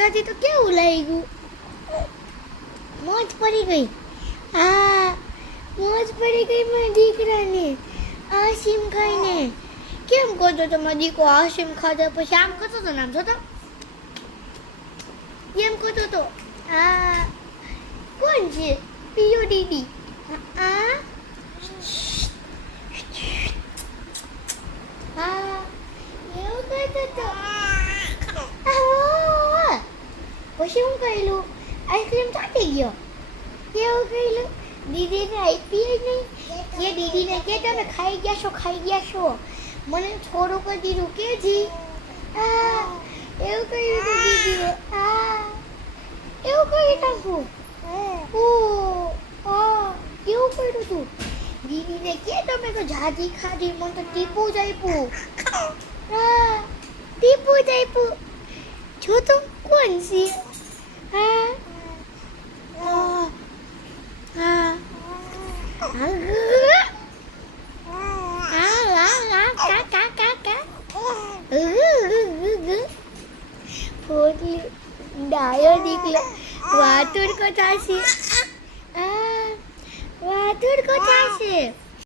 ખાધી તો કેવું લાગ્યું? મોજ પડી ગઈ. હા, મોજ પડી ગઈ મારા દીકરાને આઈસ્ક્રીમ ખાઈને. કેમ કરતો તો મારો દીકરો આઈસ્ક્રીમ ખાધા પછી આમ કરતો તો ને આમ જોતો એમ કરતો તો. હા, કોણ છે? પિયો દીદી. હા હા, એવું કરતો તો. પછી હું કહેલું આઈસ્ક્રીમ ચાટી ગયો. કેવું કહેલું? દીદીને આપી જ નહીં કે દીદીને કે તમે ખાઈ ગયા છો મને થોડુંક જ દીધું કે જી. હા, એવું કર્યું હતું દીદીએ. હા, એવું કરી નાખું. એવું કર્યું હતું દીદીને કે તમે તો જાજી ખાધી મને તો ટીપું જ આપ્યું. હા, ટીપું જ આપ્યું. જો તો કોણ છે? હા હા હા પોટલી ડાયો દીકલો વાતુર કો થાશે. વાતુર કો થાશે.